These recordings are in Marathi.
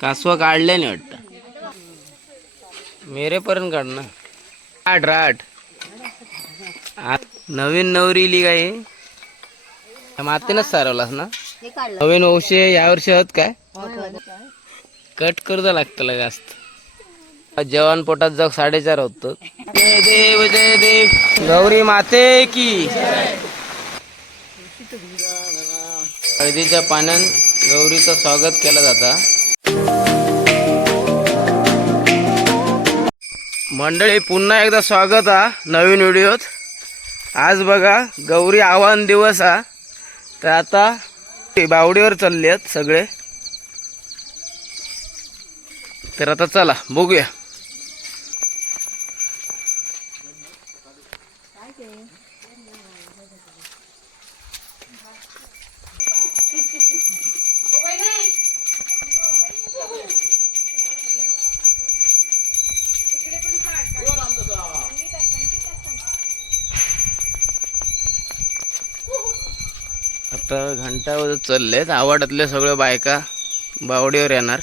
कासवा काढले नाही वाटतं. मेरेपर्यंत काढ ना राट राट नवीन नवरी इली काय मातीनच सारवलास ना? नवीन औषध यावर्षी आहोत काय? कट करूचा लागतं जास्त. जेवण पोटात जाऊ साडेचार होत. देव जय देव. गौरी माते की. हळदीच्या पाण्यान गौरीचं स्वागत केलं जातं. मंडळी पुन्हा एकदा स्वागत हा नवीन व्हिडिओत. आज बघा गौरी आव्हान दिवस हा. तर आता बावडीवर चालले आहेत सगळे. तर आता चला बघूया. आता घंटा वाजत चाललेत. आवाडातले सगळे बायका बावडीवर येणार.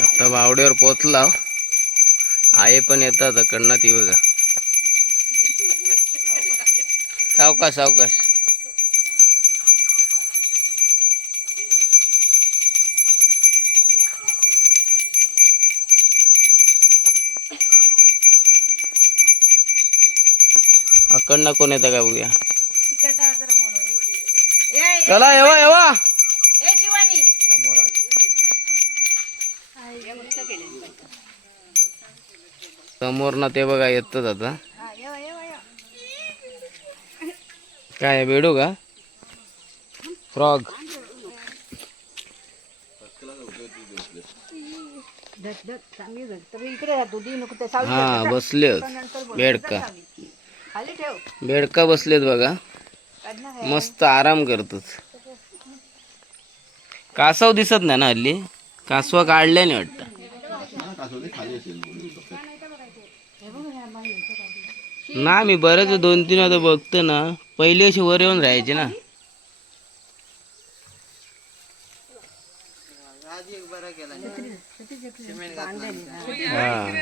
आता बावडीवर पोचला हो. आई पण येतात कडनं ती बघा. सावकाश सावकाश. कडनं कोण येतं का बघूया. चला येवा येवा. समोर ना ते बघा येतच आता. काय बेडू का? फ्रॉग. हा बसले बेडका खाली ठेव. बेडका बसलेत बघा. मस्त आराम करतात. कासव दिसत नाही ना हल्ली? कासवा काढले नाही वाटतं. ना मी बरेच दोन तीन आता बघतो ना. पहिले अशी वर येऊन राहायचे ना. हा.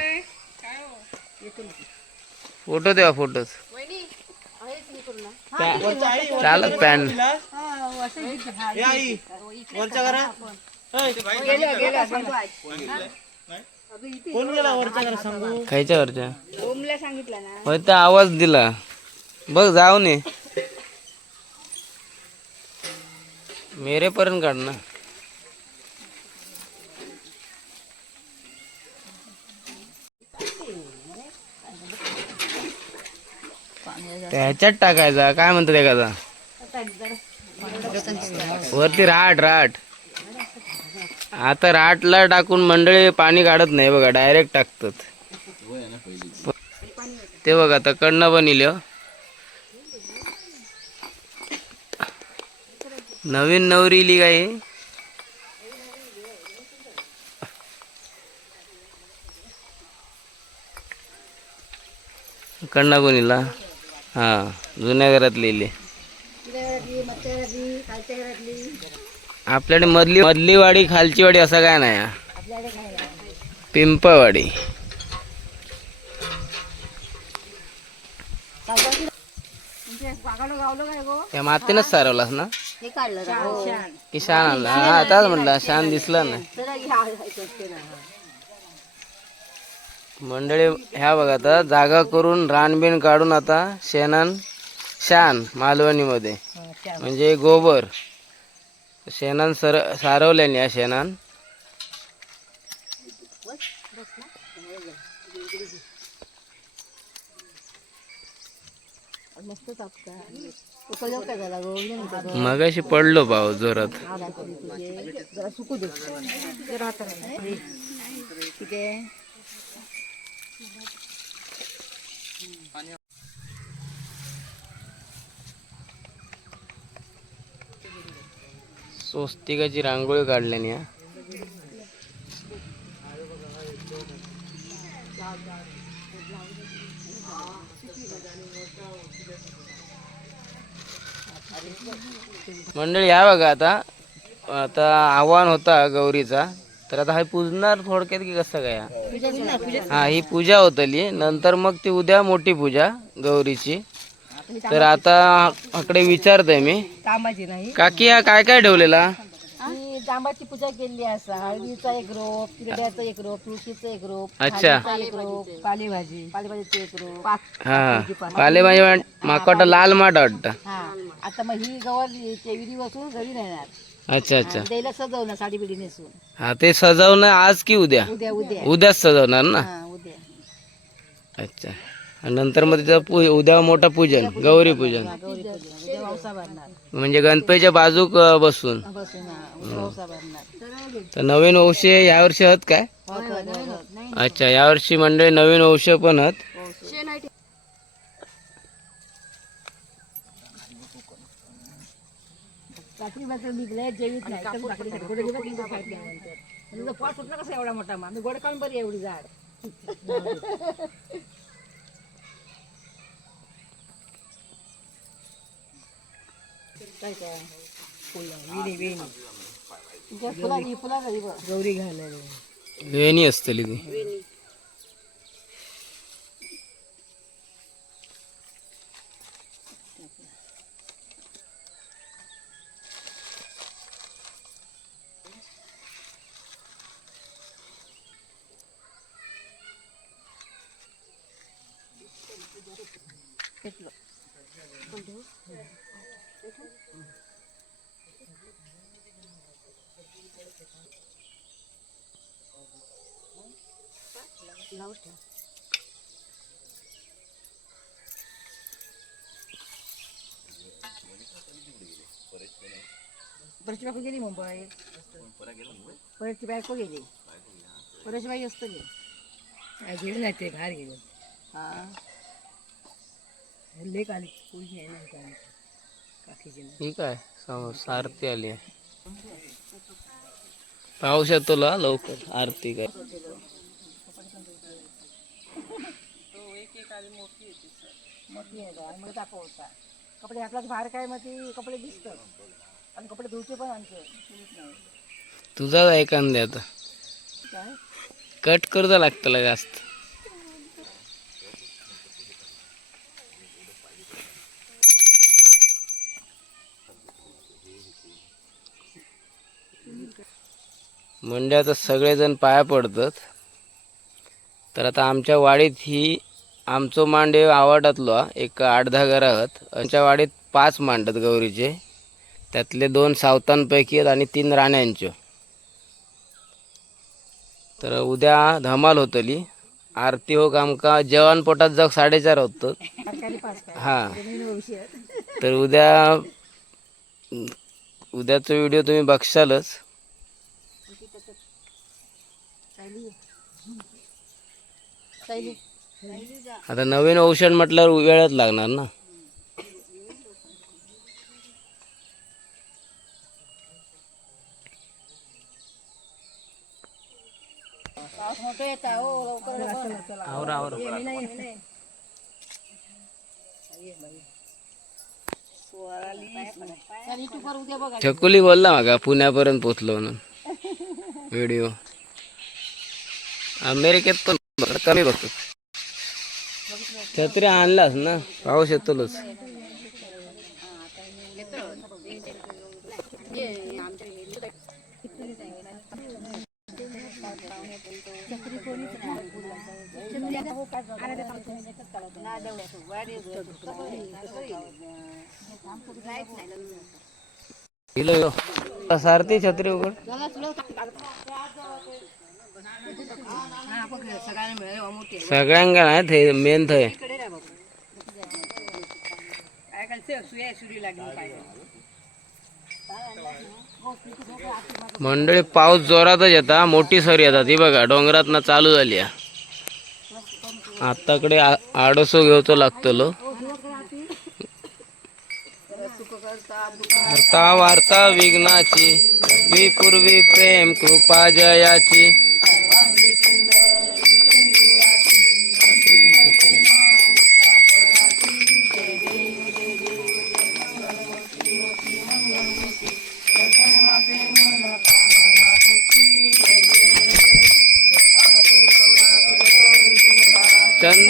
फोटो द्या फोटोच चालत पॅन. खायच्या वरच्या. ना. होय तर आवाज दिला. बघ जाऊ नये मेरेपर्यंत काढ ना. त्याच्यात टाकायचा. काय म्हणतो एखादा वरती राट राट. आता राटला टाकून मंडळी पाणी काढत नाही बघा डायरेक्ट टाकतात. ते बघा आता कडनं बनले नवीन नवरी इली काय कडनं कोणीला हा जुन्या घरातली लिहिली आपल्याकडे मधली मधली वाडी खालची वाडी असं काय नाही पिंपवाडी पिंपळवाडी. वागाडं मातीनच सारवलास ना? किसान शान आणला. हा आताच म्हटलं शान दिसला नाही. ना मंडळी ह्या बघा आता जागा करून रानबीण काढून आता शेणान शान मालवणीमध्ये. म्हणजे गोबर. शेणान सर सारवल्याने या शेणान. मगाशी पडलो भाऊ जोरात. ठीक आहे. स्वस्तिकाची रांगोळी काढल्याने मंडळी या बघा आता. आता आव्हान होता गौरीचा. तर आता हा पूजणार थोडक्यात की कसं काय? हा? हा ही पूजा होतली. नंतर मग ती उद्या मोठी पूजा गौरीची. तर आता आकडे विचारतोय मी. काकी हा काय काय ठेवलेला? मी जांबाची पूजा केली असा. हळदीचा एक रोप तिरड्याचा एक रोप तुळशीचा एक रोप अच्छा. एक रोप पालेभाजी. पालेभाजीचा एक रोप. हा. पालेभाजी माका वाटतं लाल माठ वाटतं. हा. आता मग ही गवर तेविरी बसून घरी नेणार. अच्छा अच्छा. द्यायला सजवणार साडी बिडी नेसून. हा ते सजवणं आज की उद्या? उद्या उद्या. उद्याच सजवणार ना? हा उद्या. अच्छा. आणि नंतर मग तिथं पू उद्या मोठं पूजन गौरी पूजन. गौरी पूजन. उद्या वावसा भरणार. म्हणजे गणपतीच्या बाजूक अं, बसून. बसून हा, उद्या वावसा भरणार. तर नवीन वंश यावर्षी आहेत काय. अच्छा यावर्षी मंडळी नवीन वंश पण आहेत रात्री मात्र निघले जेवीत नाही तर भाकरी खाते. गोड जेवत नाही, खात नाही म्हणतात. आणि तुझा पोट सुटला कसा एवढा मोठा मग गोड खाऊन बरी एवढी झाड काय काय वेणी वेणी फुला फुला घरी बघ गौरी घालायला वेणी असतली ती परची बायको गेली मुंबई. परतची बायको गेली. परतची बाई असतं गेली नाही ते बाहेर गेले. हा. आली पोळी आहे नाही काय काकीची ही काय समोर आरती आली आहे. पाऊस येतो ला लवकर आरती काय मोठी आहे आणि मग दाखवता. कपडे आपल्याच बाहेर काय मग ती कपडे दिसतात. आणि कपडे धुवचे पण आमचे धुवत नाही तुझाच ऐकान आता? काय? कट करूचा लागतं जास्त. म्हणजे आता सगळेजण पाया पडतात. तर आता आमच्या वाडीत ही आमचो मांडे आवडातलो एक आठ दहा घरं आहेत आमच्या वाडीत पाच मांडत गौरीचे. त्यातले दोन सावतांपैकी आहेत आणि तीन राण्यांच्यो तर उद्या धमाल होतली. आरती हो आमका? जेवण पोटात जग साडेचार होतं हा. तर उद्या उद्याचा व्हिडिओ तुम्ही बघशालच. आता नवीन औषध म्हटल्यावर वेळच लागणार ना. पाऊस आवर. आवर बोलला मागा पुण्यापर्यंत पोचलो म्हणून. व्हिडिओ अमेरिकेत पण कमी बघतो. छत्री आणलास ना? पाऊस येतोच यो. सारथी छत्री उघड. सगळ्यांना आहे. नाही मेन थंय मंडळी पाऊस जोरातच येता मोठी सर येतात ही बघा डोंगरात चालू झाली आताकडे आडसो घेवचो लागतलो. वार्ता वार्ता विघ्नाची पूर्वी प्रेम कृपा जयाची.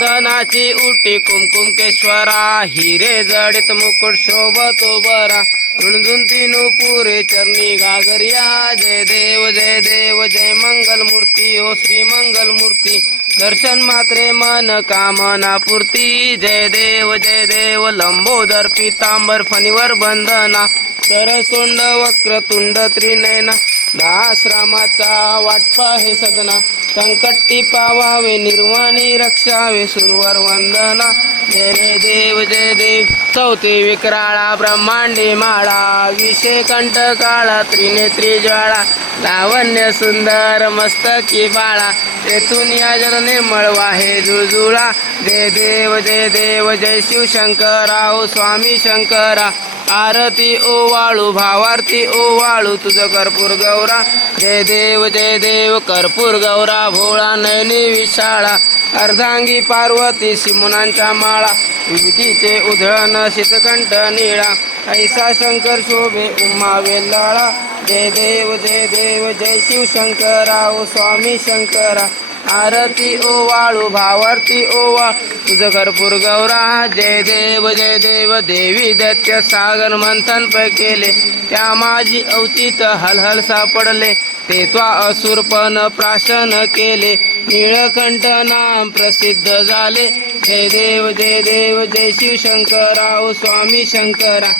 चंदनाची उटी कुमकुमकेश्वरा हिरे जडित मुकुट शोभतो बरा. रुंजून तीनू पुरे चरणी गागरिया जय देव जय देव जय मंगल मूर्ती ओ श्री मंगल मूर्ती दर्शन मात्रे मन कामना पूर्ती. जय देव जय देव लंबोदर पितांबर फणीवर बंधना सरसोंड वक्रतुंड त्रिनयना. दासरामाचा वाटपा हे सदना संकटी पावावे निर्वाणी रक्षावे सुरवर वंदना. जय रे देव जय देव. चौथी विक्राळा ब्रह्मांडी माळा. विषे कंठ काळा त्रिनेत्री ज्वाळा. लावण्य सुंदर मस्तकी बाळा. तेथून या जल निर्मळ वाहे जुळजुळा. जय देव जय देव. जय शिवशंकराव स्वामी शंकरा. आरती ओवाळू भावार्थी ओवाळू तुझं कर्पूर गौरा. जय देव जय देव कर्पूर गौरा भोळा नैनी विशाळा. अर्धांगी पार्वती सिमुनांच्या माळा. विभूतीचे उधळण शीतकंठ निळा. ऐसा शंकर शोभे उमा वेल्लाळा जय देव जय देव जय शिवशंकराव स्वामी शंकरा. आरती ओवाळू वाळू ओवा. ओ तुझं कर्पूर गौरा जय देव जय देव. देवी दत्य सागर मंथन प केले त्या माझी अवचित हलहल सापडले. ते त्वा असुरपण प्राशन केले. निळकंठ नाम प्रसिद्ध झाले. जय देव जय देव. जय शिवशंकराव स्वामी शंकरा.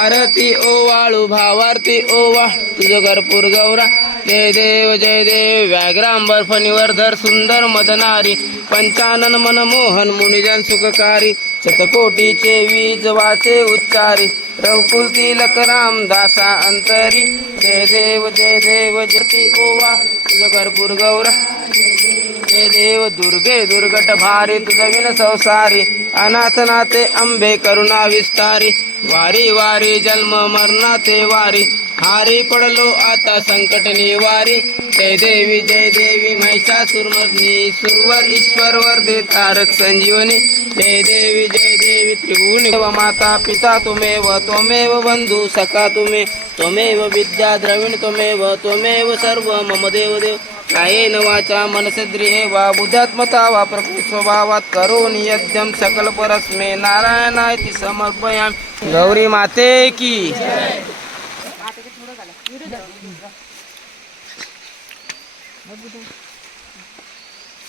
आरती ओवाळू भावार्थी ओवा. तुझं कर्पूर गौरा जय देव जय देव व्याघ्रांबर फणीवर धर सुंदर मदनारी पंचानन मनमोहन मुनिजन सुखकारी शतकोटीचे वीज वाचे उच्चारी रघुकुल तिलक राम दासा अंतरी जय देव जय देव जती ओवा तुझ कर्पूर गौरा जय देव दुर्गे दुर्गट भारी तुझ विन संसारी अनाथ नाते अंबे करुणा विस्तारी वारी वारी जन्म मरणाते वारी हारी पडलो आता संकट निवारी जय देवी जय देवी महिषासुरमर्दिनी सुरवर ईश्वर वर दे तारक संजीवनी. जय देवी जय देवी त्रिभुवनी माता पिता तुमेव त्वमेव बंधू सखा तुमे त्वमेव विद्या द्रविण त्वमेव त्वमेव सर्व मम देव देव. कायेन वाचा मनसद्रिये वा बुद्धात्मता वा प्रकृती स्वभावात करोनि यद्यम सकल परस्मे नारायणाय समर्पयामि. गौरी माते की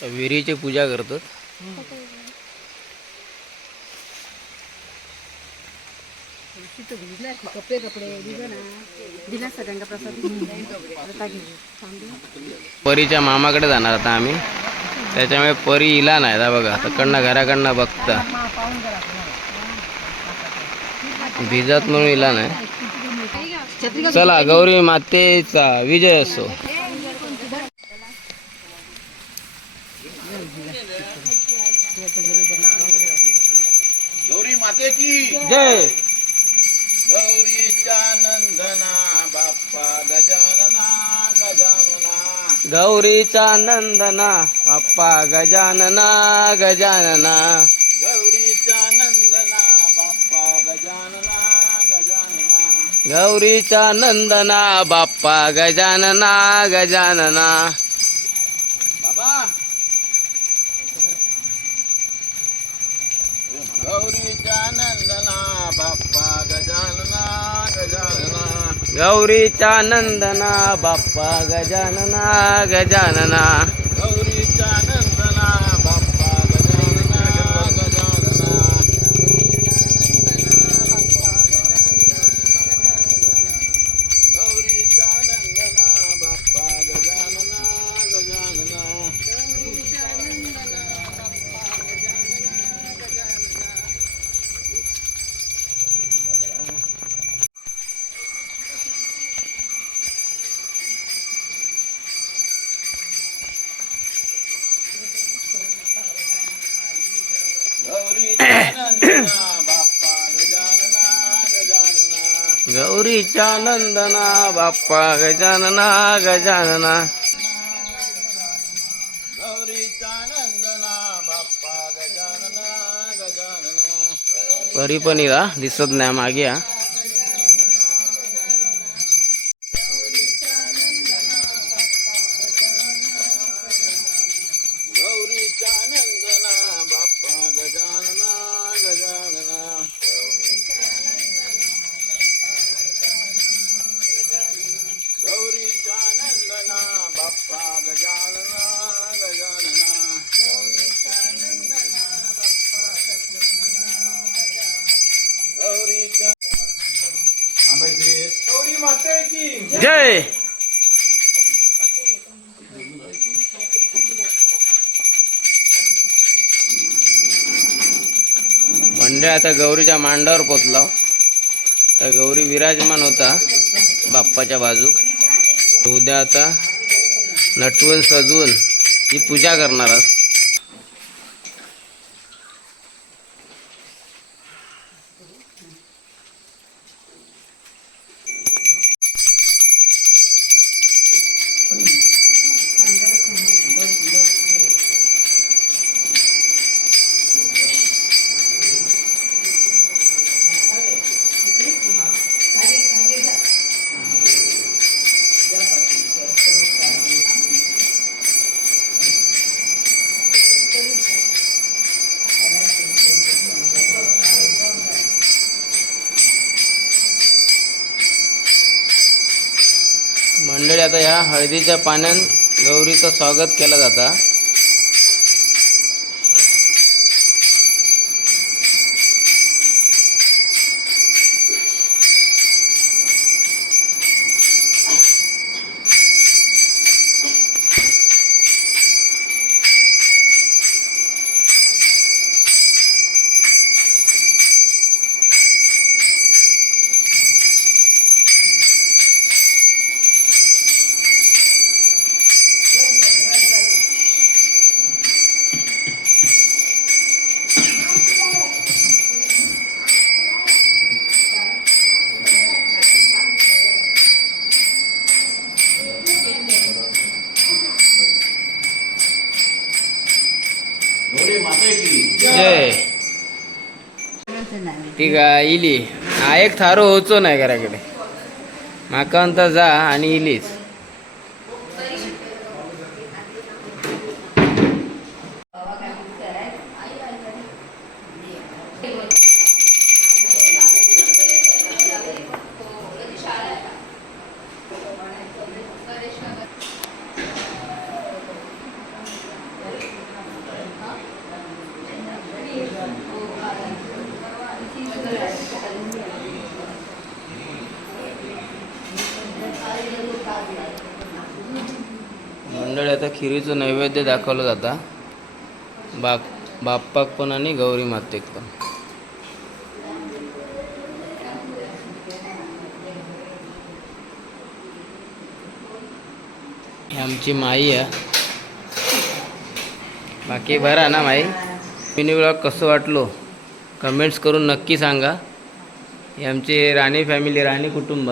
विहिरीची पूजा करतात. कपडे कपडे दिला सगळ्यांना प्रसाद परीच्या मामाकडे जाणार आता आम्ही. त्याच्यामुळे परी इला नाही आता बघा. तिकडनं घराकडनं बघता. भिजत म्हणून इला नाही. चला गौरी मातेचा विजय असो. गौरीचा नंदना अप्पा गजानना गजानना. गौरीच्या नंदना बाप्पा गजानना गजानना. गौरीचा नंदना बाप्पा गजानना गजानना. गौरीचा नंदना बाप्पा गजानना गजानना. गौरीचा नंदना बाप्पा गजानना गजानना. गौरीच्या नंदना बाप्पा गजानना गजानना. परी पण दिसत नाही मागे हा. जय आता गौरीच्या मांडावर पोचला. तर गौरी विराजमान होता बाप्पाच्या बाजूक उद्या आता नटवून सजवून ही पूजा करणार मंडळी आता ह्या हळदीच्या पाण्यान गौरीचं स्वागत केलं जाता. गा काय इली हा एक थारो होचो नाही घराकडे माका अंत जा आणि इलीच मंडळी आता खिरीचं नैवेद्य दाखवलं जाता. बाप बाप्पाक पण आणि गौरी मातेक पण. ही आमची माई आहे. बाकी बरा ना माई? मिनी ब्लॉग कसं वाटलो? कमेंट्स करून नक्की सांगा. ही आमची राणी फॅमिली राणी कुटुंब.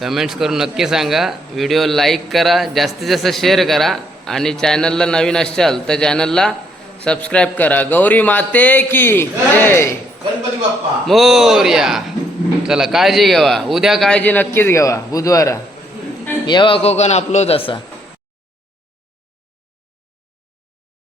कमेंट्स करून नक्की सांगा. व्हिडिओ लाईक करा जास्तीत जास्त शेअर करा आणि चॅनलला नवीन असाल तर चॅनलला सबस्क्राईब करा. गौरी माते की जय. मोर्या. चला काळजी घ्यावा उद्या काळजी नक्कीच घ्यावा बुधवारा. येवा कोकण आपलोच असा.